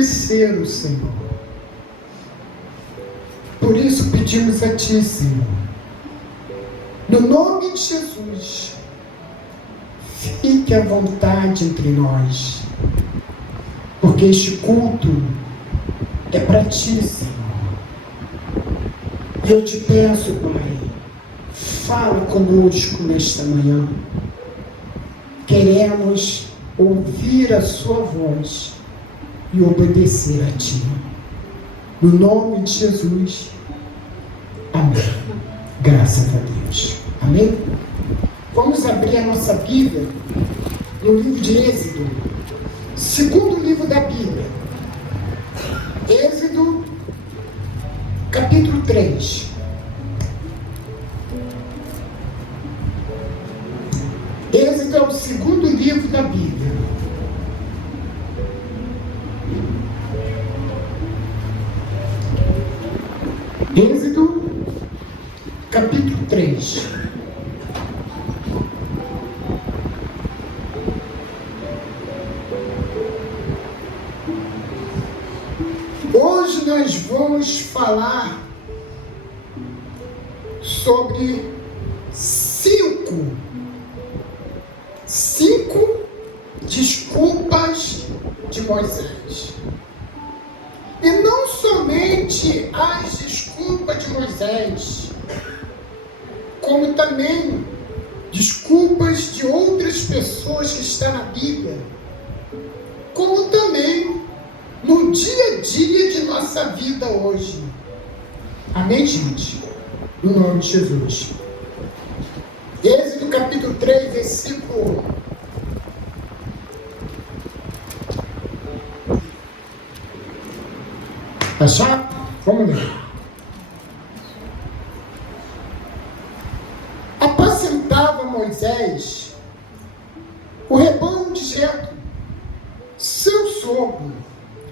obedecer o Senhor. Por isso pedimos a Ti, Senhor, no nome de Jesus, fique à vontade entre nós, porque este culto é para Ti, Senhor. E eu te peço, Pai, fala conosco nesta manhã. Queremos ouvir a Sua voz e obedecer a Ti. No nome de Jesus. Amém. Graças a Deus. Amém? Vamos abrir a nossa Bíblia no livro de Êxodo, segundo livro da Bíblia. Êxodo, capítulo 3. Êxodo é o segundo livro da Bíblia. Êxodo, capítulo 3. Hoje nós vamos falar sobre cinco desculpas de Moisés. E não somente as desculpas de Moisés, como também desculpas de outras pessoas que estão na Bíblia, como também no dia a dia de nossa vida hoje. Amém, gente? No nome de Jesus. Êxodo capítulo 3, versículo 1. Achar? Vamos ler. Apacentava Moisés o rebanho de Jetro, seu sogro,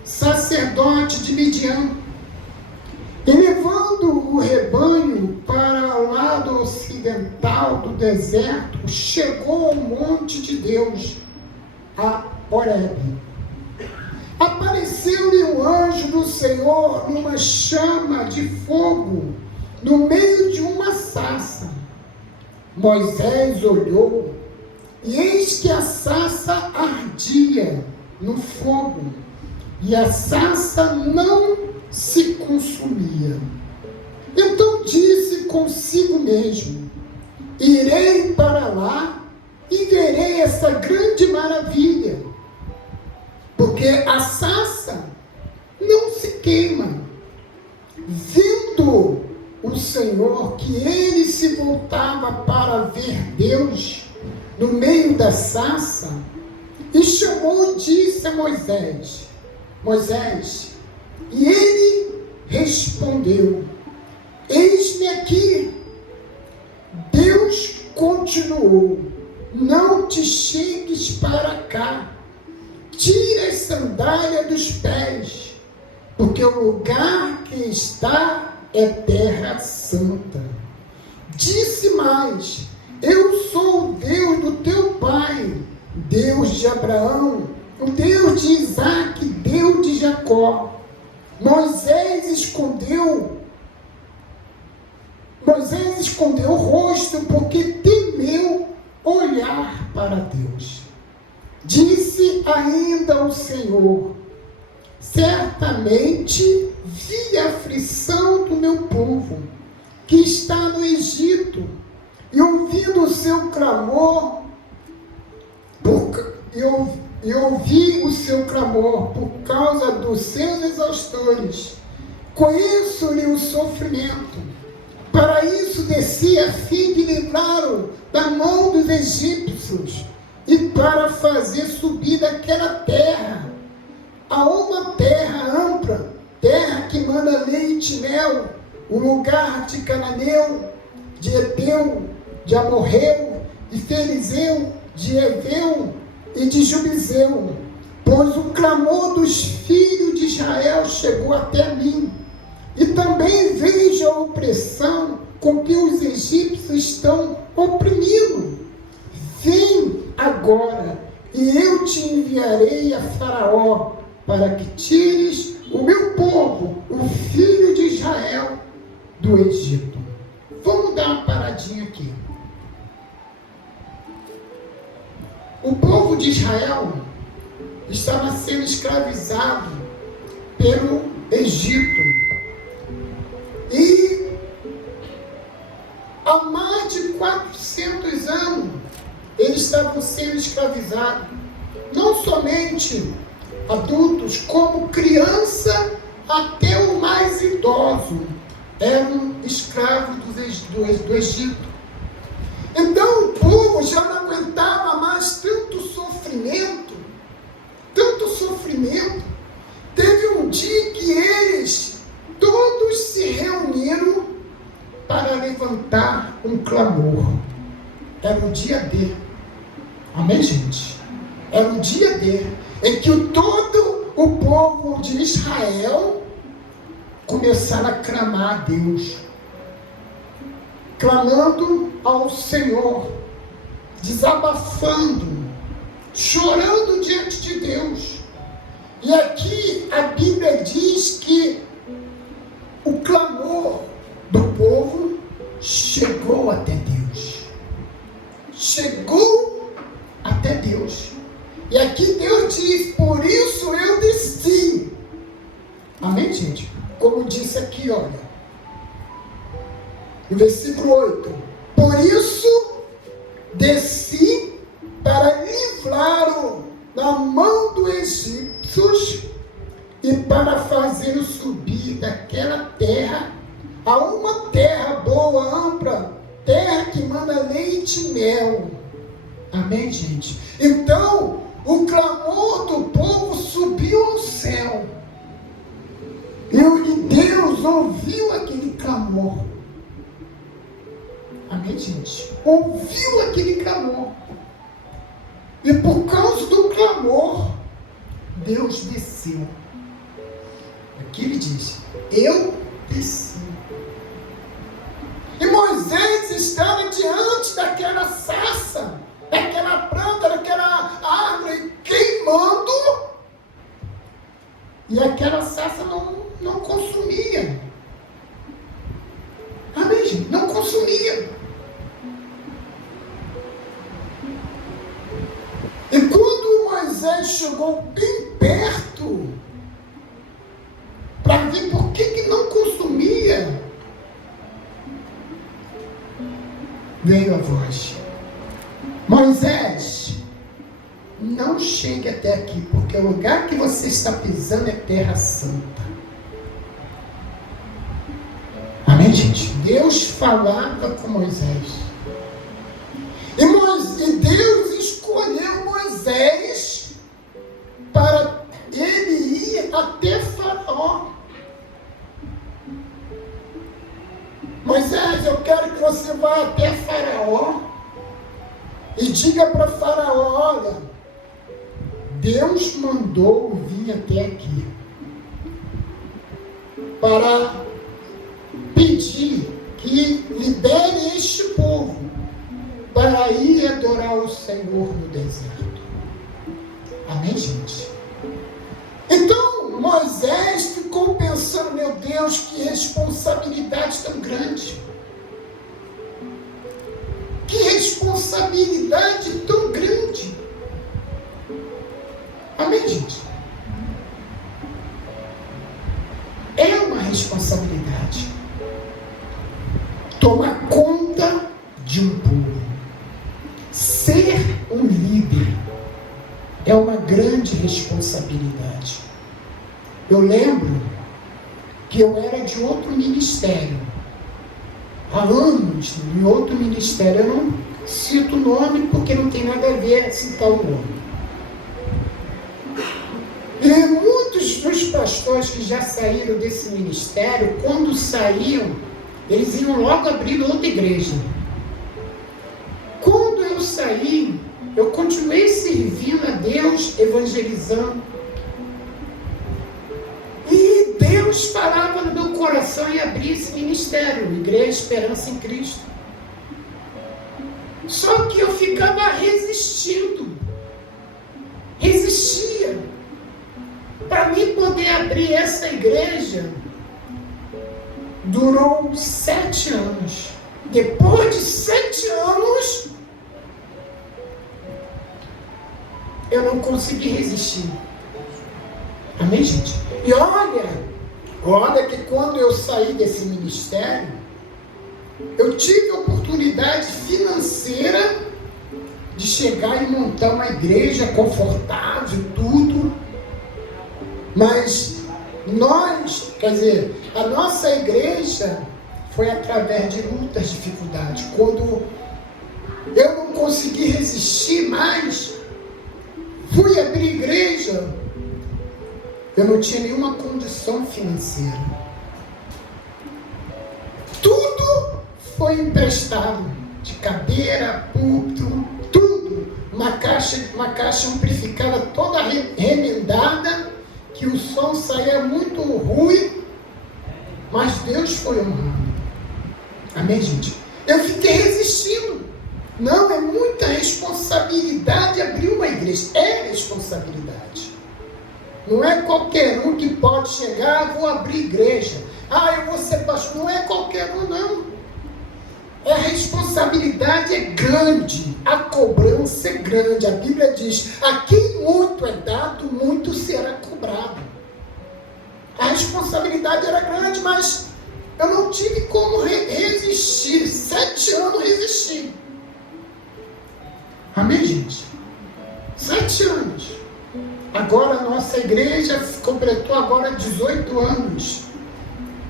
sacerdote de Midian, e levando o rebanho para o lado ocidental do deserto, chegou ao monte de Deus, a Horebe. Apareceu-lhe o anjo do Senhor numa chama de fogo, no meio de uma sarça. Moisés olhou, e eis que a sarça ardia no fogo, e a sarça não se consumia. Então disse consigo mesmo: irei para lá e verei essa grande maravilha, porque a sarça não se queima. Vendo o Senhor que ele se voltava para ver Deus no meio da sarça, e chamou e disse a Moisés: Moisés, e ele respondeu: eis-me aqui. Deus continuou: não te chegues para cá, tira as sandálias dos pés, porque o lugar que está é terra santa. Disse mais: eu sou o Deus do teu pai, Deus de Abraão, o Deus de Isaque, Deus de Jacó. Moisés escondeu o rosto, porque temeu olhar para Deus. Disse ainda o Senhor: certamente vi a aflição do meu povo, que está no Egito, e ouvindo o seu clamor, ouvi o seu clamor por causa dos seus exaustores. Conheço-lhe o sofrimento. Para isso desci a fim de livrá-lo da mão dos egípcios, e para fazer subir daquela terra a uma terra ampla, terra que mana leite e mel, o lugar de Cananeu, de Eteu, de Amorreu, de Ferizeu, de Eveu e de Jubizeu, pois o clamor dos filhos de Israel chegou até mim, e também vejo a opressão com que os egípcios estão oprimindo. Vem agora, e eu te enviarei a Faraó, para que tires o meu povo, o filho de Israel, do Egito. Vamos dar uma paradinha aqui. O povo de Israel estava sendo escravizado pelo Egito. E há mais de 400 anos eles estavam sendo escravizados. Não somente adultos, como criança até o mais idoso eram escravos do Egito. Então o povo já não aguentava mais tanto sofrimento. Teve um dia que eles todos se reuniram para levantar um clamor. Era o dia D. Amém, gente? Era o dia D, em que todo o povo de Israel começaram a clamar a Deus, clamando ao Senhor, desabafando, chorando diante de Deus. E aqui a Bíblia diz que o clamor do povo chegou até Deus. Chegou até Deus. E aqui Deus diz: por isso eu desci. Amém, gente? Como disse aqui, olha, no versículo 8: por isso desci para livrá-lo da mão dos egípcios e para fazê-lo subir daquela terra a uma terra boa, ampla, terra que manda leite e mel. Amém, gente? Então, o clamor do povo subiu ao céu. E Deus ouviu aquele clamor. Amém, gente? Ouviu aquele clamor. E por causa do clamor, Deus desceu. Aqui ele diz: eu desci. E Moisés estava diante daquela sarça, daquela planta, daquela árvore queimando, e aquela sarça não consumia. Amém, gente? Não consumia. E quando Moisés chegou bem perto, para ver por que não consumia, veio a voz: Moisés, não chegue até aqui, porque o lugar que você está pisando é terra santa. Amém, gente? Deus falava com Moisés. E Deus escolheu Moisés para ele ir até Faraó. Moisés, eu quero que você vá até Faraó e diga para Faraó: olha, Deus mandou vir até aqui para pedir que libere este povo para ir adorar o Senhor no deserto. Amém, gente? Então Moisés ficou pensando: meu Deus, que responsabilidade tão grande. Que responsabilidade tão grande. Amém, gente? É uma responsabilidade tomar conta de um povo. Ser um líder é uma grande responsabilidade. Eu lembro que eu era de outro ministério, há anos, em outro ministério. Eu não cito o nome porque não tem nada a ver citar o nome. E muitos dos pastores que já saíram desse ministério, quando saíam, eles iam logo abrir outra igreja. Quando eu saí, eu continuei servindo a Deus, evangelizando. E Deus falava no meu coração em abrir esse ministério, Igreja Esperança em Cristo. Só que eu ficava resistia para poder abrir essa igreja durou 7 anos. Depois de 7 anos, eu não consegui resistir. Amém, gente? E olha que quando eu saí desse ministério, eu tive a oportunidade financeira de chegar e montar uma igreja confortável, tudo. Mas a nossa igreja foi através de muitas dificuldades. Quando eu não consegui resistir mais, fui abrir igreja, eu não tinha nenhuma condição financeira. Tudo foi emprestado, de cadeira, púlpito, tudo. Uma caixa amplificada toda remendada, que o som saía muito ruim, mas Deus foi honrado. Amém, gente? Eu fiquei resistindo. Não, é muita responsabilidade abrir uma igreja. É responsabilidade. Não é qualquer um que pode chegar, vou abrir igreja. Eu vou ser pastor. Não é qualquer um, não. A responsabilidade é grande. A cobrança é grande. A Bíblia diz, a quem muito é dado, muito será cobrado. A responsabilidade era grande, mas eu não tive como resistir. 7 anos resisti. Amém, gente? 7 anos. Agora a nossa igreja completou agora 18 anos.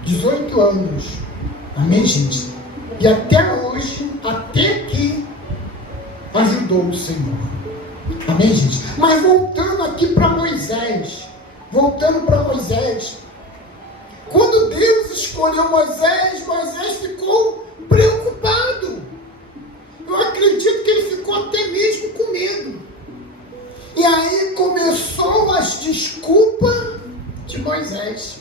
18 anos. Amém, gente? E até hoje, até aqui, ajudou o Senhor. Amém, gente? Mas voltando aqui para Moisés. Quando Deus escolheu Moisés, Moisés ficou preocupado. Eu acredito que ele ficou até mesmo com medo. E aí começou as desculpas de Moisés.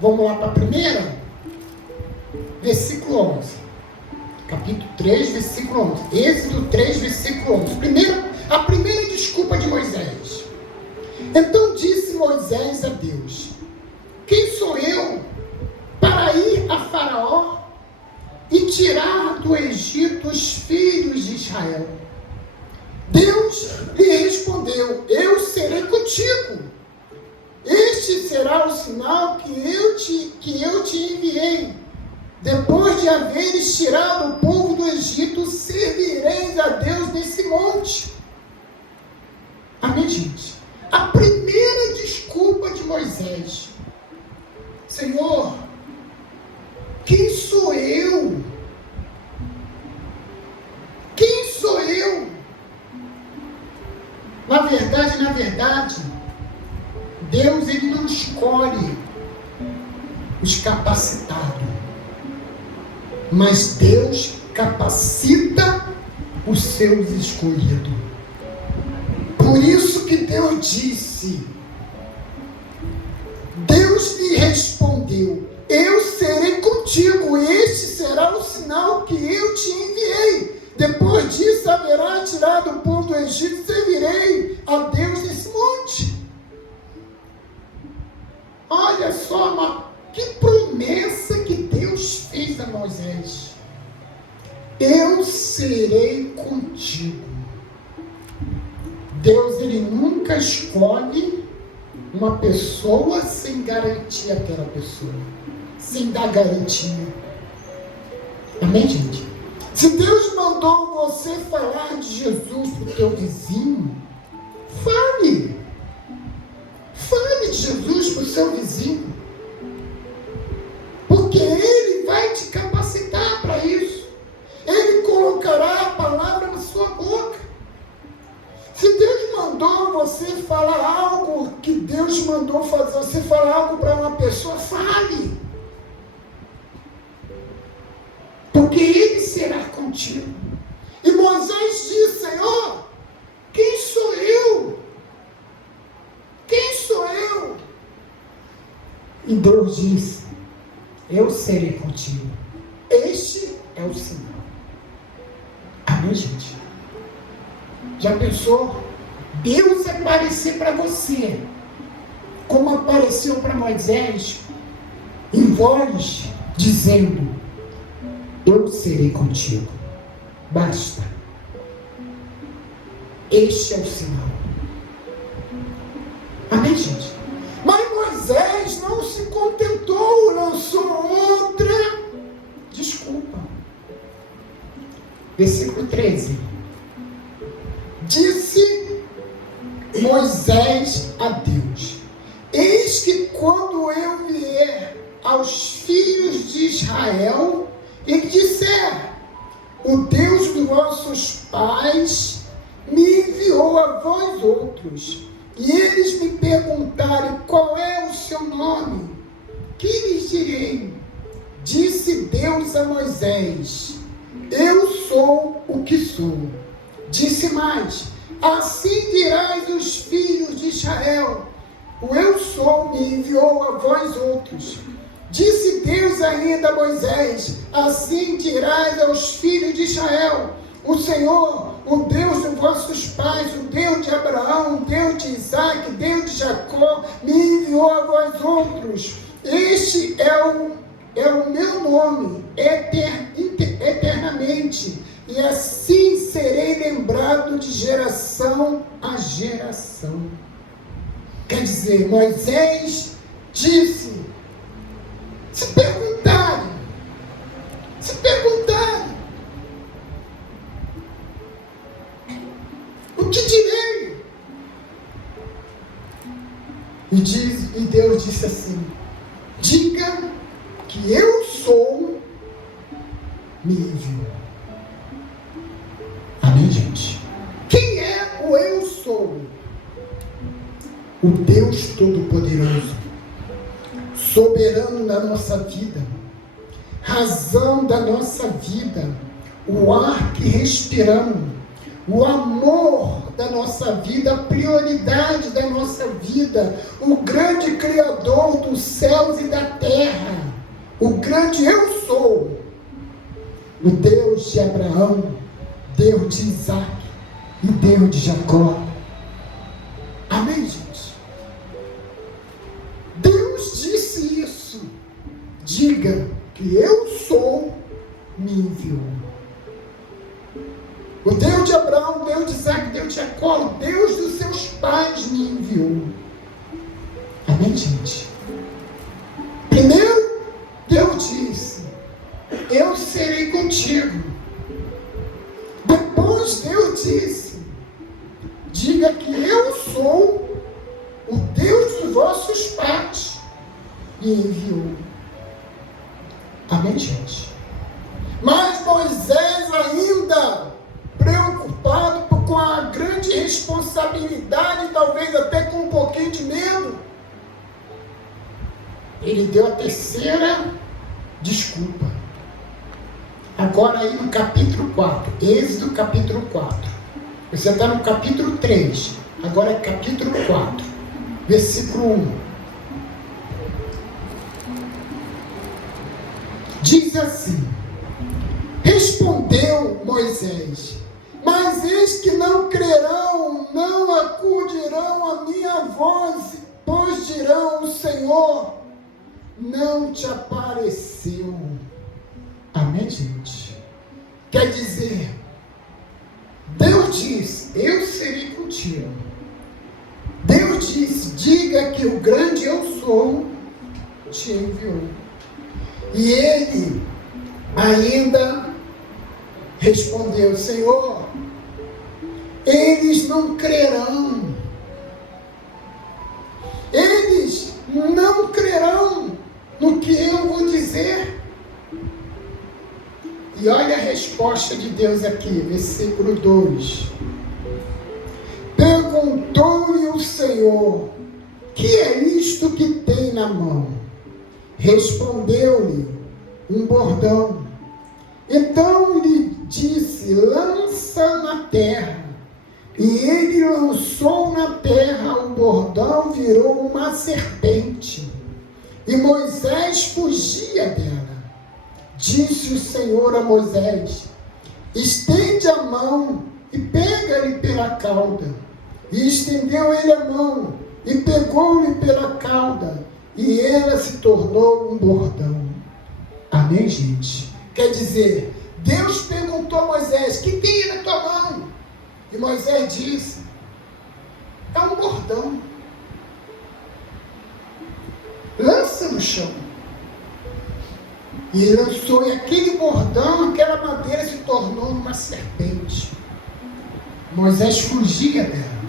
Vamos lá para a primeira? Versículo 11. Capítulo 3, versículo 11. Êxodo 3, versículo 11. A primeira desculpa de Moisés. Então disse Moisés a Deus: quem sou eu para ir a Faraó e tirar do Egito os filhos de Israel? Deus lhe respondeu: eu serei contigo. Este será o sinal que eu te enviei. Depois de haveres tirado o povo do Egito, servireis a Deus nesse monte. Amém, gente? A primeira desculpa de Moisés: Senhor, quem sou eu? Quem sou eu? Na verdade, Deus ele não escolhe os capacitados, mas Deus capacita os seus escolhidos. Por isso que Deus disse, Deus lhe respondeu: eu serei contigo, este será o sinal que eu te enviei. Depois disso haverá tirado o povo do Egito, servirei a Deus nesse monte. Olha só, que promessa que Deus fez a Moisés. Eu serei contigo. Deus, ele nunca escolhe uma pessoa sem garantir aquela pessoa, sem dar garantia. Amém, gente? Se Deus mandou você falar de Jesus para o teu vizinho, fale. Fale de Jesus para o seu vizinho. Porque Ele vai te capacitar para isso. Ele colocará a palavra na sua boca. Se Deus mandou você falar algo que Deus mandou fazer, você falar algo para uma pessoa, fale. Porque Ele será contigo. E Moisés disse: Senhor, quem sou eu? Quem sou eu? E Deus disse: eu serei contigo. Este é o sinal. Amém, gente? Já pensou? Deus aparecer para você como apareceu para Moisés, em voz, dizendo: eu serei contigo. Basta. Este é o sinal. Amém, gente? Mas Moisés não se contentou, lançou outra desculpa. Versículo 13. Disse Moisés a Deus: eis que quando eu vier aos filhos de Israel e disser: o Deus dos vossos pais me enviou a vós outros, e eles me perguntarem qual é o seu nome, que lhes direi? Disse Deus a Moisés: eu sou o que sou. Disse mais: assim dirás aos filhos de Israel: o eu sou me enviou a vós outros. Disse Deus ainda a Moisés: assim dirás aos filhos de Israel: o Senhor, o Deus dos vossos pais, o Deus de Abraão, o Deus de Isaac, o Deus de Jacó, me enviou a vós outros. Este é o meu nome eternamente, e assim serei lembrado de geração a geração. Quer dizer, Moisés disse: se perguntarem, o que direi? E Deus disse assim: diga que eu sou, me enviou. Amém, gente? Quem é o eu sou? O Deus Todo-Poderoso, soberano da nossa vida, razão da nossa vida, o ar que respiramos, o amor da nossa vida, a prioridade da nossa vida, o grande Criador dos céus e da terra, o grande eu sou, o Deus de Abraão, Deus de Isaac e Deus de Jacó. Amém, gente? Deus disse isso: diga que eu sou, me enviou. O Deus de Abraão, Deus de Isaac, Deus de Jacó, o Deus dos seus pais me enviou. Amém, gente? Primeiro, Deus disse: eu serei contigo. Depois Deus disse: diga que eu sou o Deus dos vossos pais, me enviou. Amém, gente? Mas Moisés ainda preocupado com a grande responsabilidade, talvez até com um pouquinho de medo, ele deu a terceira desculpa. Agora aí no capítulo 4, Êxodo capítulo 4. Você está no capítulo 3, agora é capítulo 4, versículo 1. Diz assim: respondeu Moisés: mas eis que não crerão, não acudirão a minha voz, pois dirão: o Senhor não te apareceu. Amém, gente? Quer dizer, Deus disse: eu serei contigo. Deus disse: diga que o grande eu sou te enviou. E ele ainda respondeu: Senhor, eles não crerão. Eles não crerão no que eu vou dizer. E olha a resposta de Deus aqui, versículo 2. Perguntou-lhe o Senhor: que é isto que tem na mão? Respondeu-lhe: um bordão. Então lhe disse: lança na terra. E ele lançou na terra o bordão, virou uma serpente. E Moisés fugia dela. Disse o Senhor a Moisés: estende a mão e pega-lhe pela cauda. E estendeu ele a mão e pegou-lhe pela cauda, e ela se tornou um bordão. Amém, gente? Quer dizer, Deus perguntou a Moisés: o que tem aí na tua mão? E Moisés disse: é um bordão. Lança no chão. E ele lançou, e aquele bordão, aquela madeira se tornou uma serpente. Moisés fugia dela.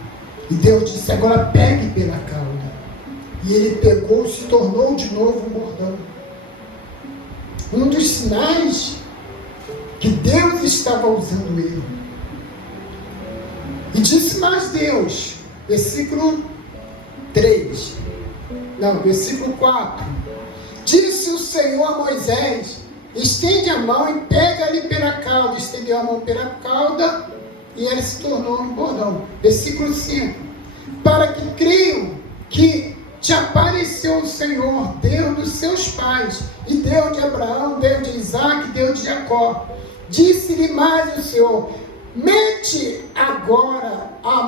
E Deus disse: agora pegue pela cauda. E ele pegou e se tornou de novo um bordão. Um dos sinais que Deus estava usando ele. E disse mais Deus, versículo 4. Disse o Senhor a Moisés: estende a mão e pega-lhe pela cauda. Estendeu a mão pela cauda e ele se tornou um bordão. Versículo 5. Para que creiam que te apareceu o Senhor, Deus dos seus pais, e Deus de Abraão, Deus de Isaac, Deus de Jacó. Disse-lhe mais o Senhor: mete agora a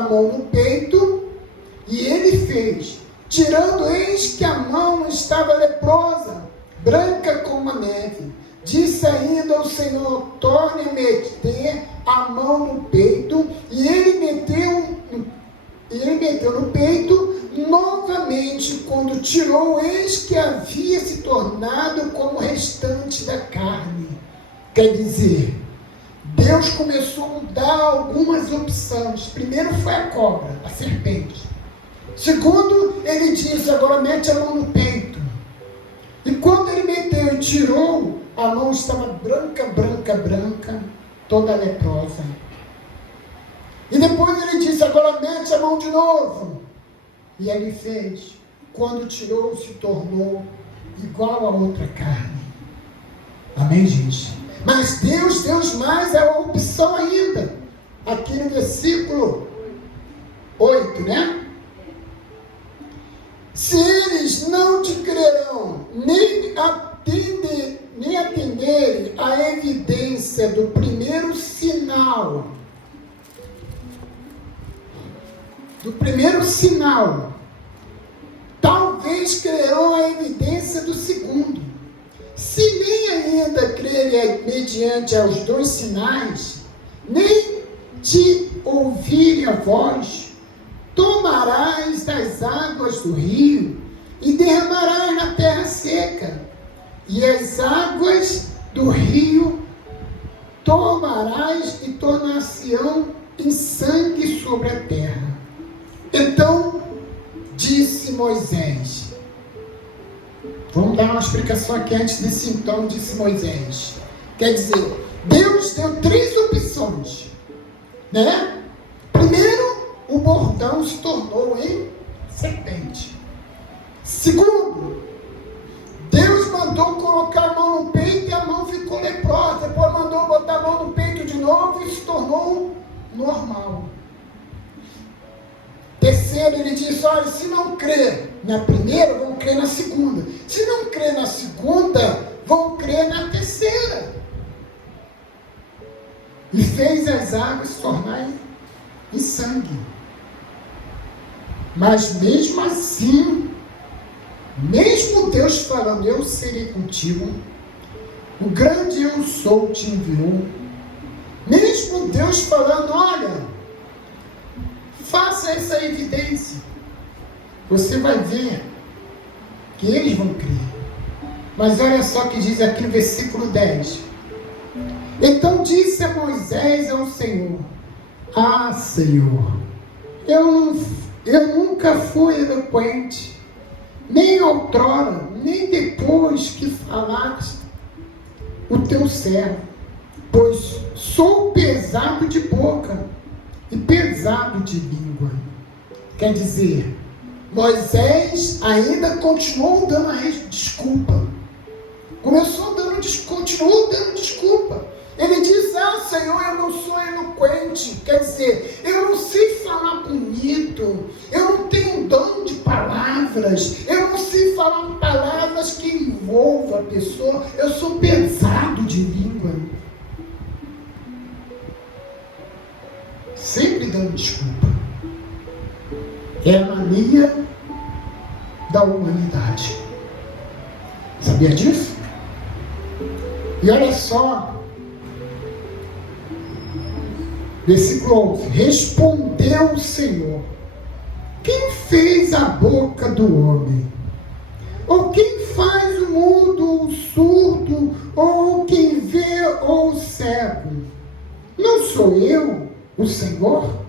mão no peito. E ele fez, tirando, eis que a mão estava leprosa, branca como a neve. Disse ainda o Senhor: torne a meter a mão no peito. E ele meteu no peito novamente. Quando tirou, eis que havia se tornado como o restante da carne. Quer dizer, Deus começou a dar algumas opções. Primeiro foi a cobra, a serpente. Segundo, ele disse: agora mete a mão no peito. E quando ele meteu e tirou, a mão estava branca, toda leprosa. E depois ele disse: agora mete a mão de novo. E ele fez. Quando tirou, se tornou igual a outra carne. Amém, gente? Mas Deus deu mais a opção ainda. Aqui no versículo 8, né? Se eles não te crerão, nem atenderem à evidência do primeiro sinal, talvez crerão à evidência do segundo. Se nem ainda crerem mediante aos 2 sinais, nem te ouvirem a voz, tomarás das águas do rio e derramarás na terra seca, e as águas do rio tomarás e tornar-se-ão em sangue sobre a terra. Então disse Moisés, vamos dar uma explicação aqui antes desse então, disse Moisés. Quer dizer, Deus deu 3 opções, né? Primeiro, o bordão se tornou em serpente. Segundo, Deus mandou colocar a mão no peito e a mão ficou leprosa. Depois mandou botar a mão no peito de novo e se tornou normal. Terceiro, ele disse: olha, se não crer na primeira, vão crer na segunda. Se não crer na segunda, vão crer na terceira. E fez as águas se tornarem em sangue. Mas mesmo assim, mesmo Deus falando: eu serei contigo, o grande eu sou te enviou, mesmo Deus falando: olha, faça essa evidência, você vai ver que eles vão crer. Mas olha só o que diz aqui no versículo 10. Então disse a Moisés ao Senhor: ah, Senhor, eu nunca fui eloquente, nem outrora, nem depois que falaste o teu servo, pois sou pesado de boca e pesado de língua. Quer dizer, Moisés ainda continuou dando a desculpa. Continuou dando desculpa. Ele diz: ah, Senhor, eu não sou eloquente. Quer dizer, eu não sei falar bonito, eu não tenho dom de palavras, eu não sei falar palavras que envolvam a pessoa, eu sou pesado de língua. Sempre dando desculpa. da humanidade. Sabia disso? E olha só, versículo 11: respondeu o Senhor: quem fez a boca do homem? Ou quem faz o mudo ou o surdo, ou quem vê ou o cego? Não sou eu, o Senhor?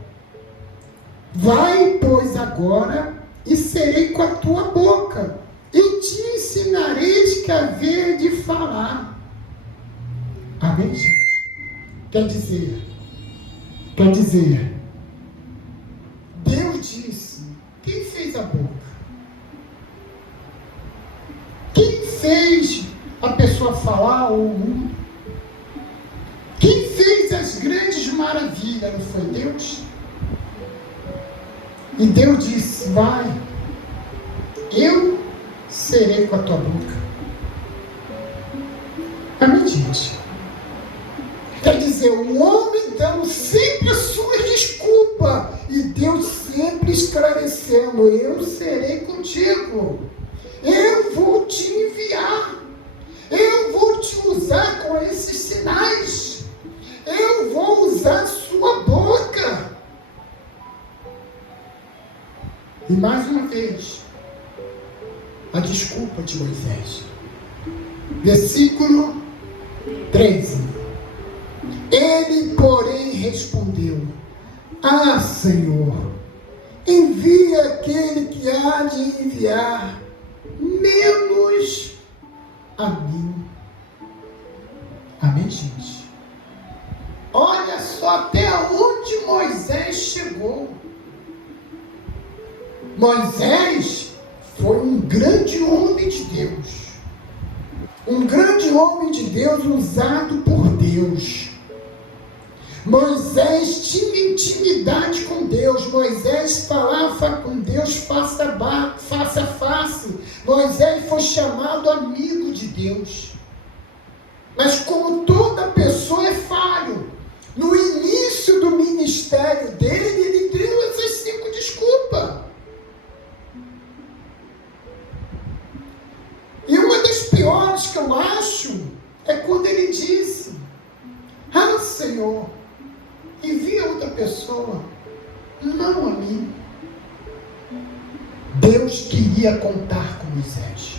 Vai, pois, agora, e serei com a tua boca, e te ensinarei que haver de falar. Amém, gente? Quer dizer, Deus disse: quem fez a boca? Quem fez a pessoa falar ou o mundo? Quem fez as grandes maravilhas? Não foi Deus? E Deus disse: vai, eu serei com a tua boca. Amém, gente? Quer dizer, o homem dando sempre a sua desculpa, e Deus sempre esclarecendo: eu serei contigo, eu vou te enviar, eu vou te usar com esses sinais, eu vou usar a sua boca. E mais uma vez, a desculpa de Moisés. Versículo 13. Ele, porém, respondeu: ah, Senhor, envia aquele que há de enviar, menos a mim. Amém, gente? Olha só até onde Moisés chegou. Moisés foi um grande homem de Deus. Um grande homem de Deus usado por Deus. Moisés tinha intimidade com Deus. Moisés falava com Deus face a face. Moisés foi chamado amigo de Deus. Mas como toda pessoa é falho, no início do ministério dele, ele deu essas 5 desculpas. E uma das piores que eu acho é quando ele disse: ah, Senhor, envia outra pessoa, não a mim. Deus queria contar com Moisés,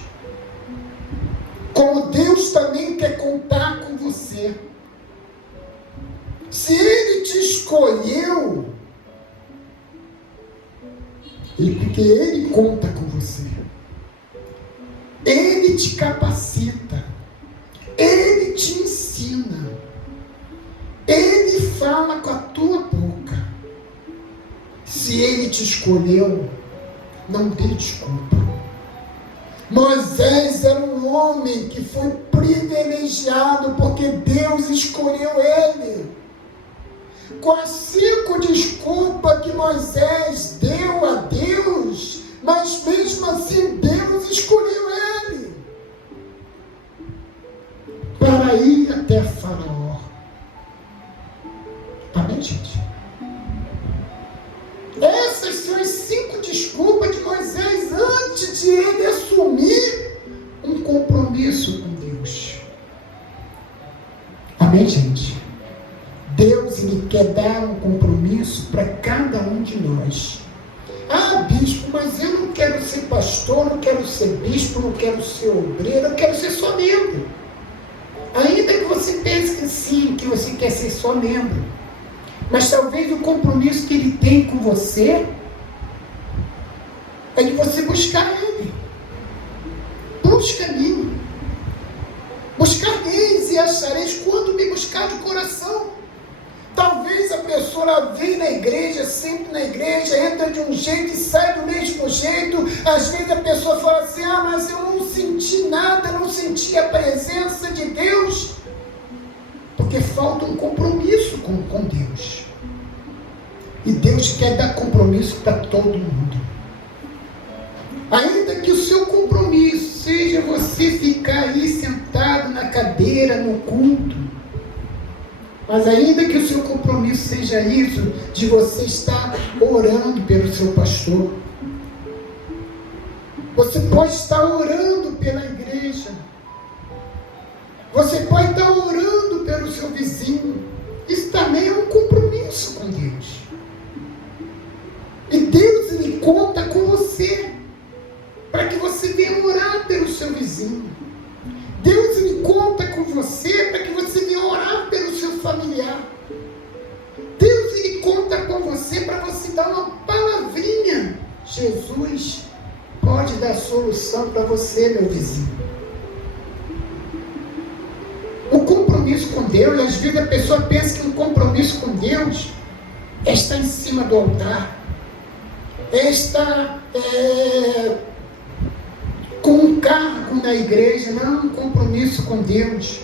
como Deus também quer contar com você. Se Ele te escolheu, porque Ele conta com você. Ele te capacita, Ele te ensina, Ele fala com a tua boca. Se Ele te escolheu, não dê desculpa. Moisés era um homem que foi privilegiado porque Deus escolheu ele. Com as 5 desculpas que Moisés deu a Deus, mas mesmo assim Deus escolheu ele para ir até Faraó. Amém, gente? Essas são as 5 desculpas de Moisés antes de ele assumir um compromisso com Deus. Amém, gente? Deus, Ele quer dar um compromisso para cada um de nós. Ah, bispo, mas eu não quero ser pastor, não quero ser bispo, não quero ser obreiro, eu quero ser só membro. Ainda que você pense que sim, que você quer ser só membro, mas talvez o compromisso que Ele tem com você é de você buscar Ele. Busca-me. Buscar-me e achareis quando me buscar de coração. Talvez a pessoa vem na igreja, sempre na igreja, entra de um jeito e sai do mesmo jeito. Às vezes a pessoa fala assim: ah, mas eu não senti nada, não senti a presença de Deus. Porque falta um compromisso com Deus. E Deus quer dar compromisso para todo mundo. Ainda que o seu compromisso seja você ficar aí sentado na cadeira, no culto, mas ainda que o seu compromisso seja isso, de você estar orando pelo seu pastor, Você pode estar orando pela igreja. Você pode estar orando pelo seu vizinho. Isso também é um compromisso com Deus. E Deus, Ele conta com você, para que você venha orar pelo seu vizinho. Deus, Ele conta com você, para que você venha orar pelo seu familiar. Deus, Ele conta com você, para você dar uma palavrinha. Jesus pode dar solução para você, meu vizinho. O compromisso com Deus, às vezes a pessoa pensa que o compromisso com Deus é estar em cima do altar, é estar com um cargo na igreja. Não, um compromisso com Deus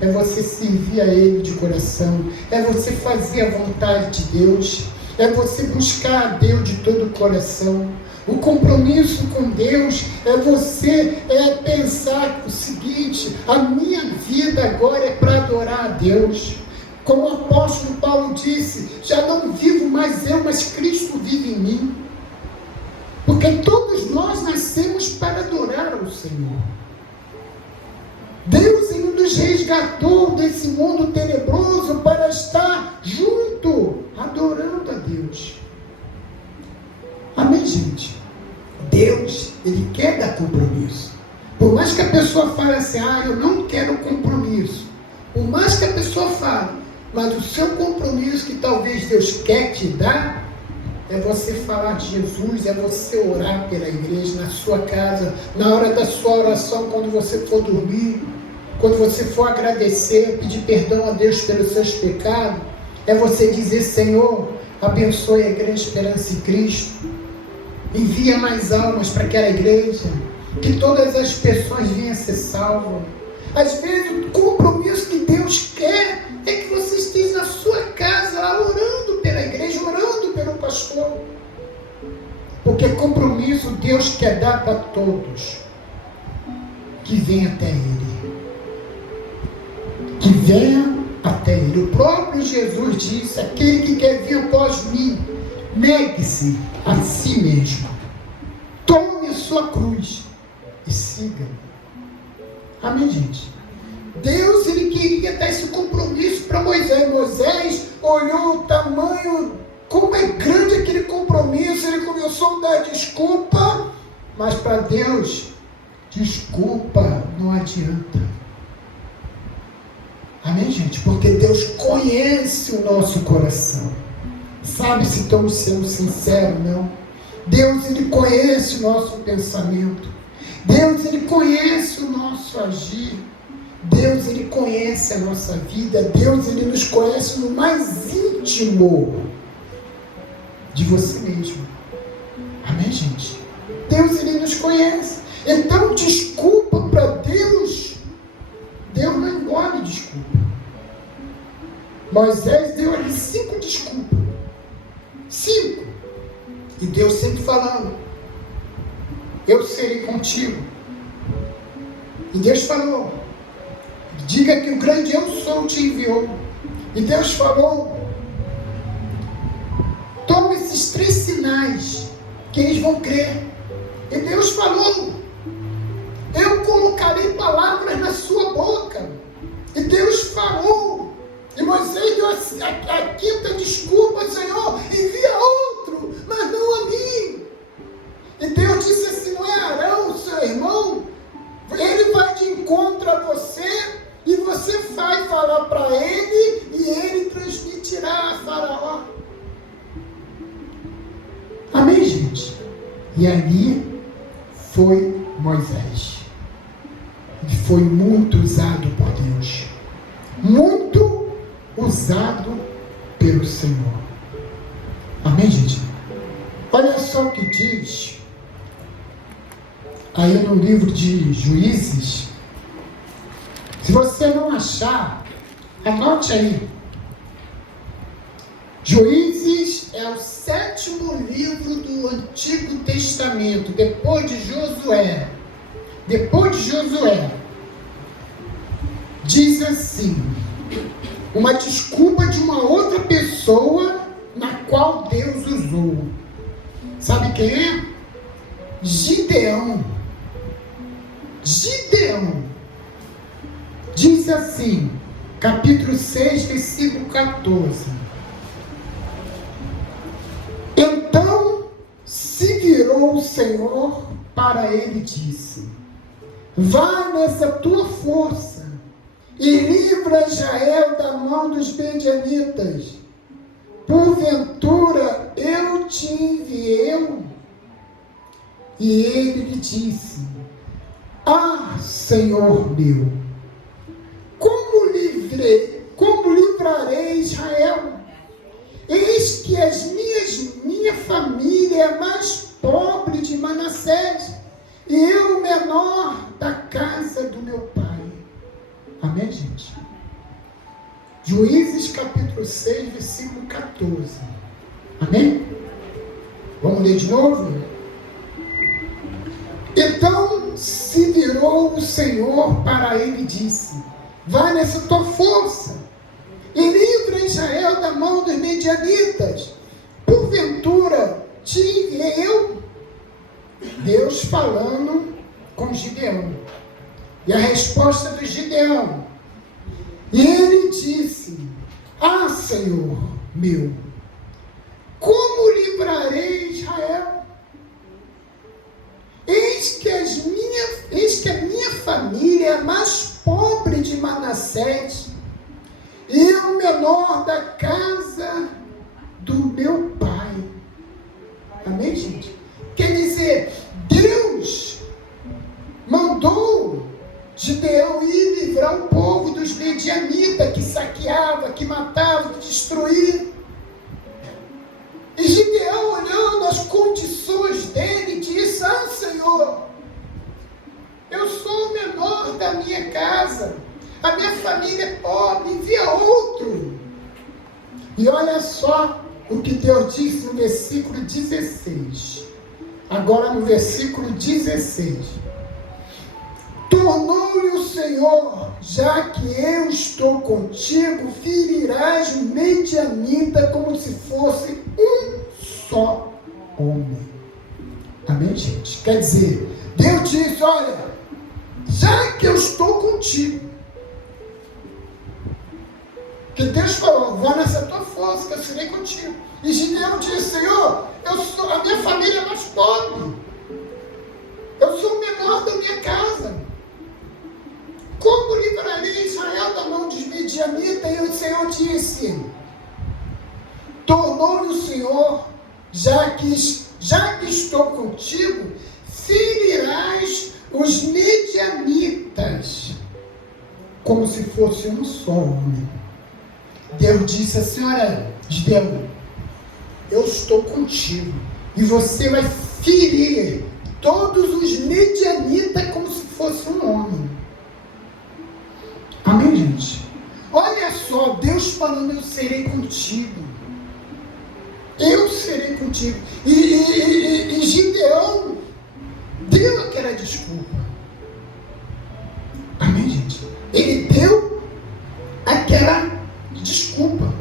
é você servir a Ele de coração, é você fazer a vontade de Deus, é você buscar a Deus de todo o coração. O compromisso com Deus é você pensar o seguinte: a minha vida agora é para adorar a Deus. Como o apóstolo Paulo disse, já não vivo mais eu, mas Cristo vive em mim. Porque todos nós nascemos para adorar ao Senhor. Deus, Ele nos resgatou desse mundo tenebroso para estar junto, adorando a Deus. Amém, gente? Deus, Ele quer dar compromisso. Por mais que a pessoa fale assim, eu não quero compromisso. Por mais que a pessoa fale, mas o seu compromisso que talvez Deus quer te dar, é você falar de Jesus, é você orar pela igreja, na sua casa, na hora da sua oração, quando você for dormir, quando você for agradecer, pedir perdão a Deus pelos seus pecados, é você dizer: Senhor, abençoe a Igreja Esperança em Cristo, envia mais almas para aquela igreja, que todas as pessoas venham a ser salvas. Às vezes o compromisso que Deus quer é que você esteja na sua casa, lá, orando pela igreja, orando pelo pastor. Porque compromisso Deus quer dar para todos que venham até Ele. Que venham até Ele. O próprio Jesus disse: aquele que quer vir após mim, negue-se a si mesmo, tome a sua cruz e siga-me. Amém, gente? Deus, Ele queria dar esse compromisso para Moisés. Moisés olhou o tamanho, como é grande aquele compromisso. Ele começou a dar desculpa, mas para Deus, desculpa não adianta. Amém, gente? Porque Deus conhece o nosso coração. Sabe se estamos sendo sinceros, não? Deus, Ele conhece o nosso pensamento. Deus, Ele conhece o nosso agir. Deus, Ele conhece a nossa vida. Deus, Ele nos conhece no mais íntimo de você mesmo. Amém, gente? Deus, Ele nos conhece. Então, desculpa para Deus. Deus não engole desculpa. Moisés deu ali 5 desculpas. 5. E Deus sempre falando: eu serei contigo. E Deus falou: diga que o grande eu sou te enviou. E Deus falou: toma esses 3 sinais, que eles vão crer. E Deus falou: eu colocarei palavras na sua boca. E Deus falou. E Moisés deu a 5ª desculpa: Senhor, envia outro, mas não a mim. E Deus disse assim: não é Arão, seu irmão? Ele vai de encontro a você, e você vai falar para ele, e ele transmitirá a Faraó. Amém, gente? E ali foi Moisés. E foi muito usado por Deus. Muito usado pelo Senhor. Amém, gente? Olha só o que diz aí no livro de Juízes. Se você não achar, anote aí. Juízes é o 7º livro do Antigo Testamento, depois de Josué. Depois de Josué, diz assim: uma desculpa de uma outra pessoa na qual Deus usou. Sabe quem é? Gideão diz assim, capítulo 6, versículo 14: Então se virou o Senhor para ele e disse: Vai nessa tua força e livra Israel da mão dos medianitas. Porventura eu te enviei. E ele lhe disse: Ah, Senhor meu, como livrarei Israel? Eis que minha família é mais pobre de Manassés, e eu o menor da casa do meu pai. Amém, gente? Juízes capítulo 6, versículo 14. Amém? Vamos ler de novo? Então se virou o Senhor para ele e disse: Vai nessa tua força e livra Israel da mão dos medianitas. Porventura te enviei eu? Deus falando com Gideão. E a resposta do Gideão: E ele disse: Ah, Senhor meu, como livrarei Israel? Eis que a minha família é a mais pobre de Manassés, e eu o menor da casa do meu pai. Amém, gente? Quer dizer, Deus mandou Gideão ir livrar o povo dos medianitas, que saqueava, que matava, que destruía. E Gideão, olhando as condições dele, disse: Ah, Senhor, eu sou o menor da minha casa, a minha família é pobre, envia outro. E olha só o que Deus disse no versículo 16. Agora no versículo 16. Tornou-lhe o Senhor: Já que eu estou contigo, ferirás o medianita como se fosse um só homem. Amém, gente? Quer dizer, Deus disse: olha, já que eu estou contigo, que Deus falou: vá nessa tua força, que eu serei contigo. E Gideão disse: Senhor, a minha família é mais pobre, eu sou o menor da minha casa. Como livrarei Israel da mão dos medianitas? E o Senhor disse: Tornou-lhe o Senhor: já que estou contigo, ferirás os medianitas como se fosse um só homem. Deus disse assim: olha, Gideão, eu estou contigo, e você vai ferir todos os medianitas como se fosse um homem. Amém, gente? Olha só, Deus falando: eu serei contigo. Eu serei contigo. E Gideão deu aquela desculpa. Amém, gente? Ele deu aquela desculpa.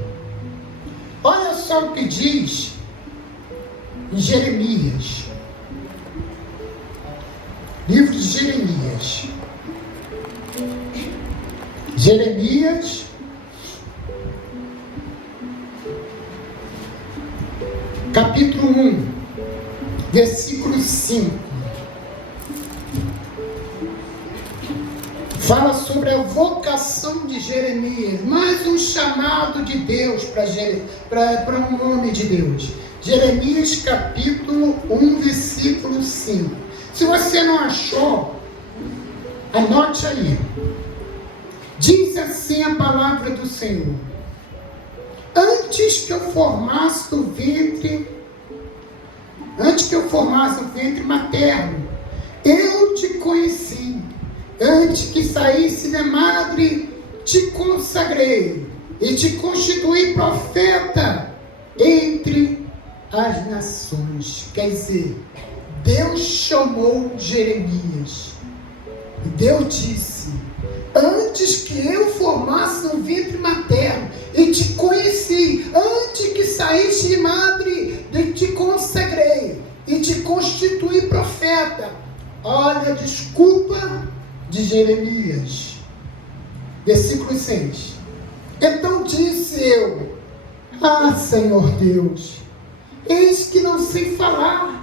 Olha só o que diz em Jeremias. Livro de Jeremias. Jeremias, capítulo 1, versículo 5. Fala sobre a vocação de Jeremias, mais um chamado de Deus para um homem de Deus. Jeremias, capítulo 1, versículo 5. Se você não achou, anote aí. Diz assim a palavra do Senhor: antes que eu formasse o ventre materno, eu te conheci. Antes que saísse da madre, te consagrei e te constituí profeta entre as nações. Quer dizer, Deus chamou Jeremias e Deus disse: antes que eu formasse no ventre materno, e te conheci, antes que saísse de madre, te consagrei. e te constituí profeta. Olha a desculpa de Jeremias. Versículo 6. Então disse eu: ah, Senhor Deus, eis que não sei falar,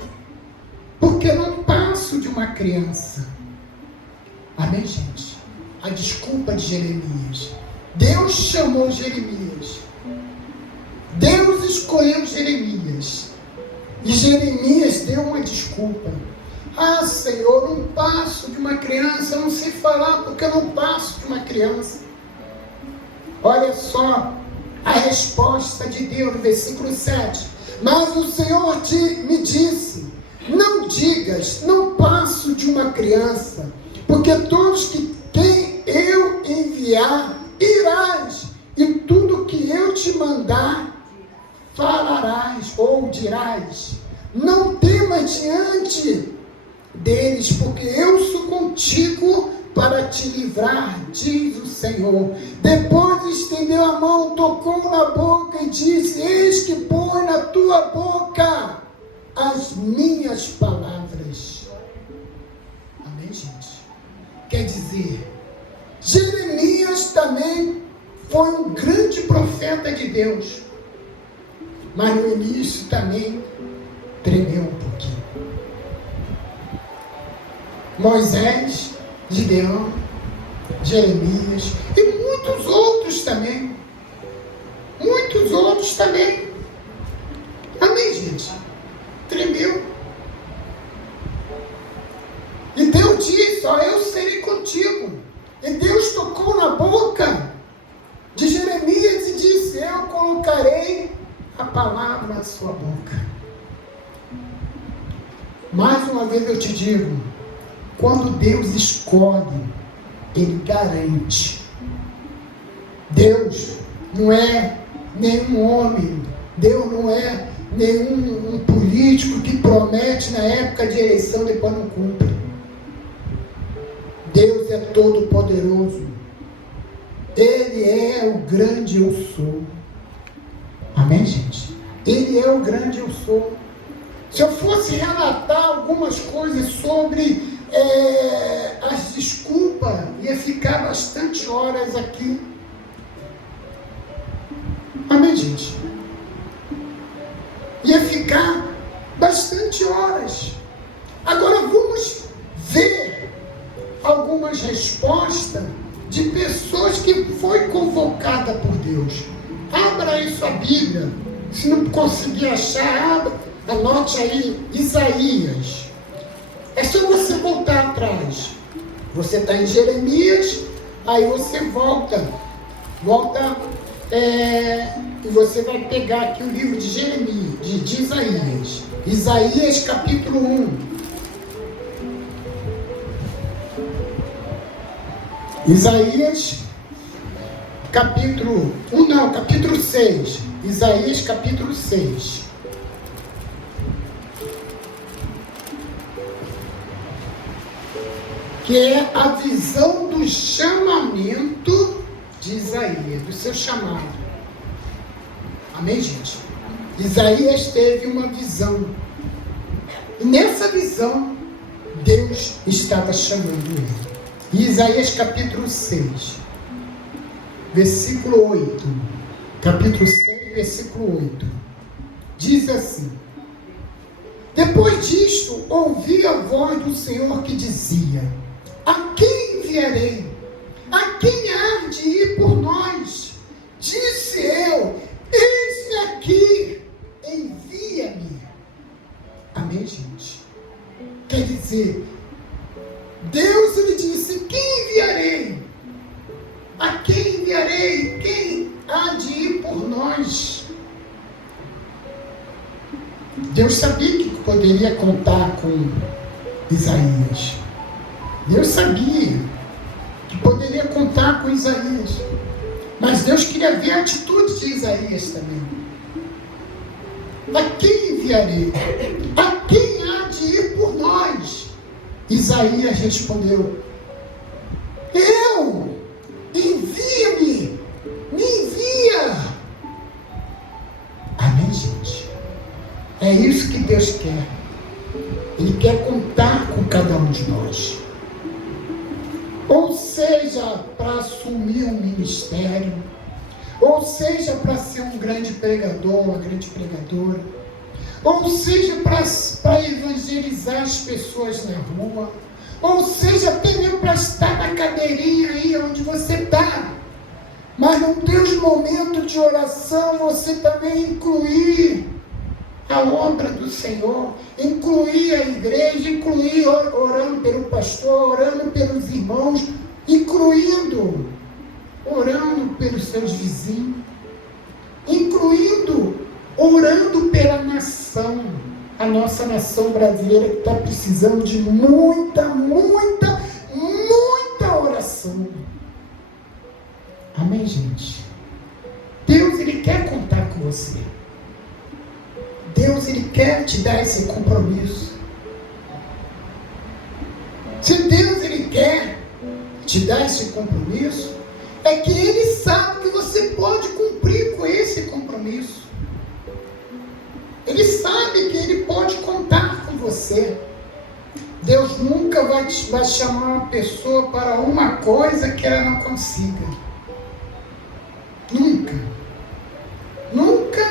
porque não passo de uma criança. Amém, gente? A desculpa de Jeremias. Deus chamou Jeremias. Deus escolheu Jeremias. E Jeremias deu uma desculpa. Ah, Senhor, não passo de uma criança, não sei falar porque eu não passo de uma criança. Olha só a resposta de Deus no versículo 7. Mas o Senhor me disse: não digas, não passo de uma criança, porque todos que quem eu enviar, irás, e tudo que eu te mandar, falarás ou dirás. Não temas diante deles, porque eu sou contigo para te livrar, diz o Senhor. Depois estendeu a mão, tocou na boca e disse: eis que põe na tua boca as minhas palavras. Amém, gente? Quer dizer, Jeremias também foi um grande profeta de Deus, mas no início também tremeu um pouquinho. Moisés, Gideão, Jeremias e muitos outros também. Muitos outros também. Amém, gente? Tremeu. E Deus disse: ó, eu serei contigo. E Deus tocou na boca de Jeremias e disse: eu colocarei a palavra na sua boca. Mais uma vez eu te digo, quando Deus escolhe, Ele garante. Deus não é nenhum homem, Deus não é nenhum político que promete na época de eleição e depois não cumpre. Deus é todo poderoso. Ele é o grande eu sou. Amém, gente? Ele é o grande eu sou. Se eu fosse relatar algumas coisas sobre as desculpas, ia ficar bastante horas aqui. Amém, gente? Ia ficar bastante horas. Agora vamos ver algumas respostas de pessoas que foi convocada por Deus. Abra aí sua Bíblia. Se não conseguir achar, anote aí Isaías. É só você voltar atrás. Você está em Jeremias, aí você volta e você vai pegar aqui o livro de Jeremias, de Isaías. Isaías capítulo 1. Isaías capítulo 1, não, capítulo 6. Isaías capítulo 6. Que é a visão do chamamento de Isaías, do seu chamado. Amém, gente? Isaías teve uma visão. E nessa visão, Deus estava chamando ele. Isaías capítulo 6, versículo 8. Capítulo 6, versículo 8. Diz assim: depois disto, ouvi a voz do Senhor que dizia: a quem enviarei? A quem há de ir por nós? Disse eu: eis-me aqui, envia-me. Amém, gente? Quer dizer, Deus lhe disse: quem enviarei? A quem enviarei? Quem há de ir por nós? Deus sabia que poderia contar com Isaías. Deus sabia que poderia contar com Isaías. Mas Deus queria ver a atitude de Isaías também. A quem enviarei? A quem há de ir por nós? Isaías respondeu: eu, envia-me, me envia. Amém, gente? É isso que Deus quer. cada um de nós. Ou seja, para assumir um ministério, ou seja, para ser um grande pregador, uma grande pregadora, ou seja, para evangelizar as pessoas na rua, ou seja, até mesmo para estar na cadeirinha aí onde você está. Mas no teu momento de oração, você também incluir a obra do Senhor, incluir a igreja, incluir orando pelo pastor, orando pelos irmãos, incluindo orando pelos seus vizinhos, incluindo orando pela nação, a nossa nação brasileira que está precisando de muita oração. Amém, gente? Deus, Ele quer contar com você. Deus, Ele quer te dar esse compromisso. Se Deus, Ele quer te dar esse compromisso, é que Ele sabe que você pode cumprir com esse compromisso. Ele sabe que Ele pode contar com você. Deus nunca vai chamar uma pessoa para uma coisa que ela não consiga. Nunca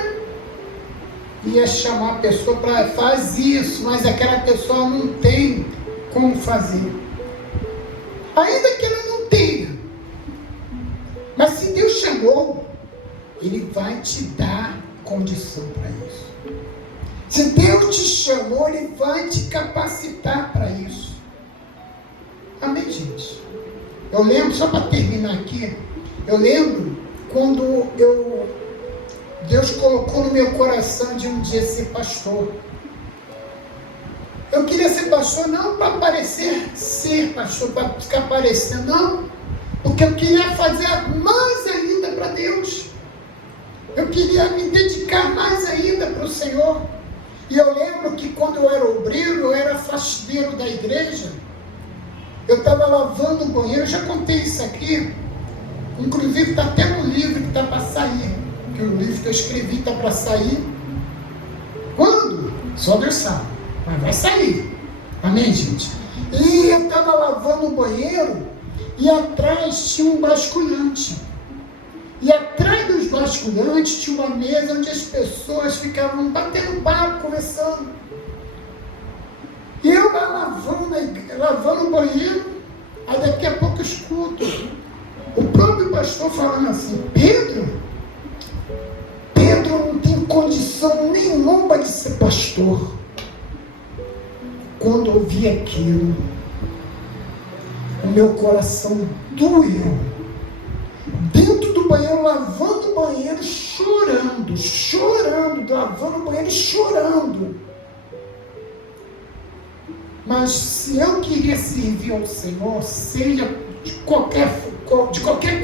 ia chamar a pessoa para fazer isso, mas aquela pessoa não tem como fazer. Ainda que ela não tenha. Mas se Deus chamou, Ele vai te dar condição para isso. Se Deus te chamou, Ele vai te capacitar para isso. Amém, gente? Eu lembro, só para terminar aqui, eu lembro quando Deus colocou no meu coração de um dia ser pastor. Eu queria ser pastor não para parecer ser pastor, para ficar parecendo, não. Porque eu queria fazer mais ainda para Deus. Eu queria me dedicar mais ainda para o Senhor. E eu lembro que quando eu era obreiro, eu era faxineiro da igreja. Eu estava lavando o banheiro, já contei isso aqui. Inclusive está até no livro que está para sair. Que o livro que eu escrevi está para sair. Quando? Só Deus sabe. Mas vai sair. Amém, gente? E eu estava lavando o banheiro e atrás tinha um basculante. E atrás dos basculantes tinha uma mesa onde as pessoas ficavam batendo papo, conversando. E eu lá lavando o banheiro, aí daqui a pouco eu escuto o próprio pastor falando assim: Pedro não tem condição nenhuma de ser pastor. Quando eu vi aquilo, o meu coração doeu. Dentro do banheiro, lavando o banheiro, chorando, lavando o banheiro e chorando. Mas se eu queria servir ao Senhor, seja de qualquer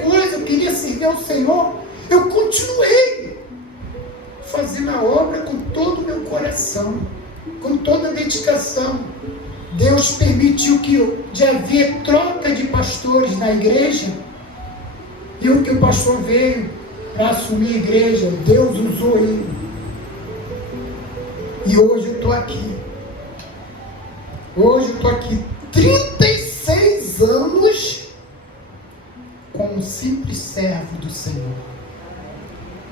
coisa, eu queria servir ao Senhor, eu continuei fazendo a obra com todo o meu coração, com toda a dedicação. Deus permitiu de haver troca de pastores na igreja, e o que o pastor veio para assumir a igreja, Deus usou ele. E hoje eu estou aqui. Hoje eu estou aqui 36 anos como um simples servo do Senhor.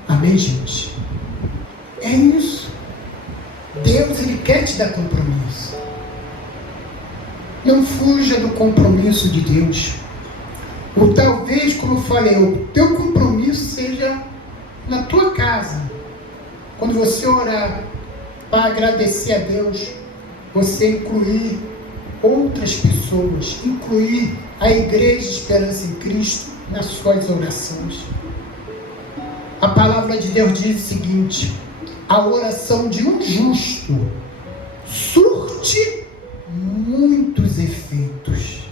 Amém, gente? É isso. Deus, Ele quer te dar compromisso. Não fuja do compromisso de Deus. Ou talvez, como eu falei, o teu compromisso seja na tua casa. Quando você orar para agradecer a Deus, você incluir outras pessoas, incluir a Igreja Esperança em Cristo nas suas orações. A palavra de Deus diz o seguinte: a oração de um justo surte muitos efeitos.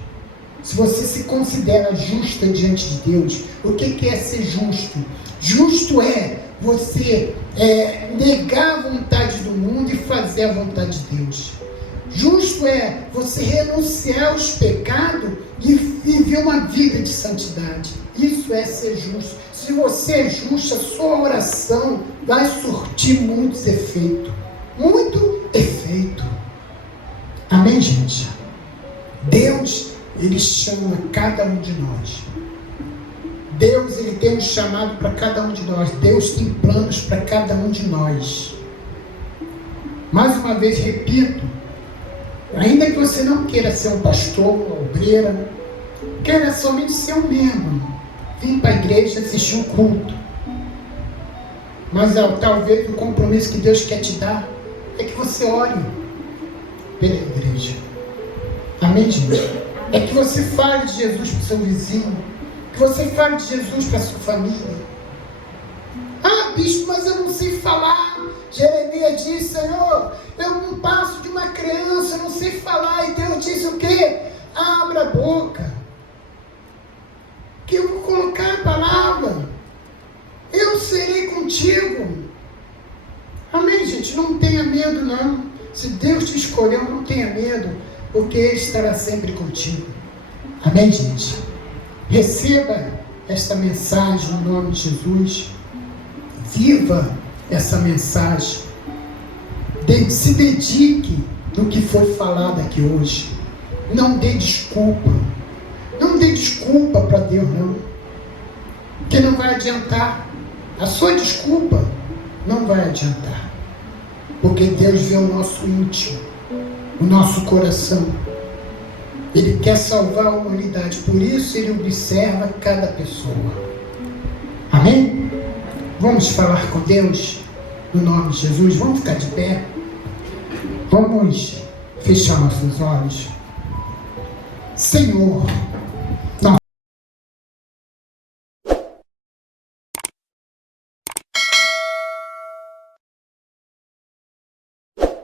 Se você se considera justa diante de Deus, o que é ser justo? Justo é você negar a vontade do mundo e fazer a vontade de Deus. Justo é você renunciar aos pecados e viver uma vida de santidade. Isso é ser justo. Se você é justo, a sua oração vai surtir muitos efeitos. Muito efeito. Amém, gente? Deus, Ele chama cada um de nós. Deus, Ele tem um chamado para cada um de nós. Deus tem planos para cada um de nós. Mais uma vez repito, ainda que você não queira ser um pastor, uma obreira, queira somente ser um membro, vir para a igreja assistir um culto, mas talvez o compromisso que Deus quer te dar é que você ore pela igreja. Amém, gente? É que você fale de Jesus para o seu vizinho, que você fale de Jesus para a sua família. Ah, bispo, mas eu não sei falar. Jeremias disse: Senhor, eu não passo de uma criança, eu não sei falar. E Deus disse o quê? Abra a boca, que eu vou colocar a palavra. Eu serei contigo. Amém, gente? Não tenha medo, não. Se Deus te escolheu, não tenha medo, porque Ele estará sempre contigo. Amém, gente? Receba esta mensagem no nome de Jesus. Viva essa mensagem. Se dedique no que foi falado aqui hoje. Não dê desculpa. Não dê desculpa para Deus, não. Porque não vai adiantar. A sua desculpa não vai adiantar. Porque Deus vê o nosso íntimo, o nosso coração. Ele quer salvar a humanidade. Por isso Ele observa cada pessoa. Amém? Vamos falar com Deus no nome de Jesus. Vamos ficar de pé. Vamos fechar nossos olhos. Senhor,